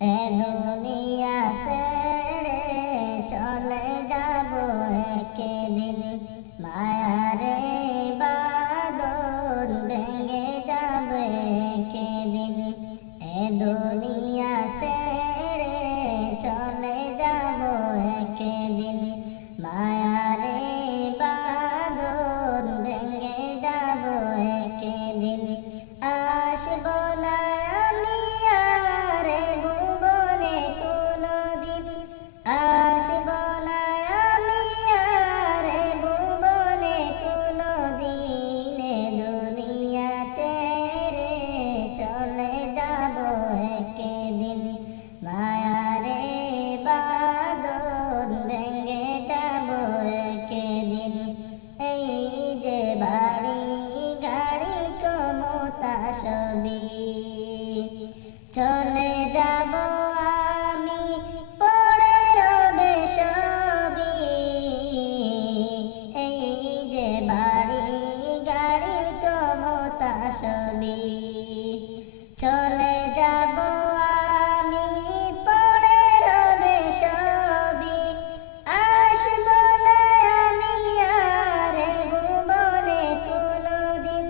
এ দুনিয়া ছেড়ে চলে যাব একদিন, মায়ারে বাঁধন ভেঙে যাবে একদিন। এ দুনিয়া ছেড়ে চলে যাব একদিন, মায়ারে বাঁধন ভেঙে যাব একদিন। আসব না আমি আর ভুবনে কোনদিন, আসব না আমি আর ভুবনে কোনদিন। এ দুনিয়া ছেড়ে চলে যাব একদিন, মায়ারে বাঁধন ভেঙে যাব একদিন। এই যে বাড়ি গাড়ি ক্ষমতা সবই চলে যাব আমি, পড়ে রবে সবই। এই যে বাড়ি গাড়ি ক্ষমতা সবই চলে যাব আমি, পড়ে রবে সবই। আসব না আমি আর ভুবনে কোনদিন,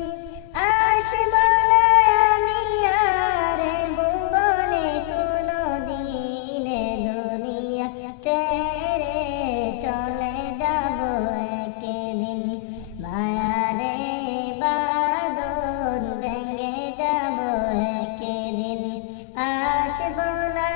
আসব না আমি আর ভুবনে কোনদিন। এ দুনিয়া ছেড়ে চলে যাব একদিন, মায়ারে বাঁধন ভেঙে যাব একদিন। আসব না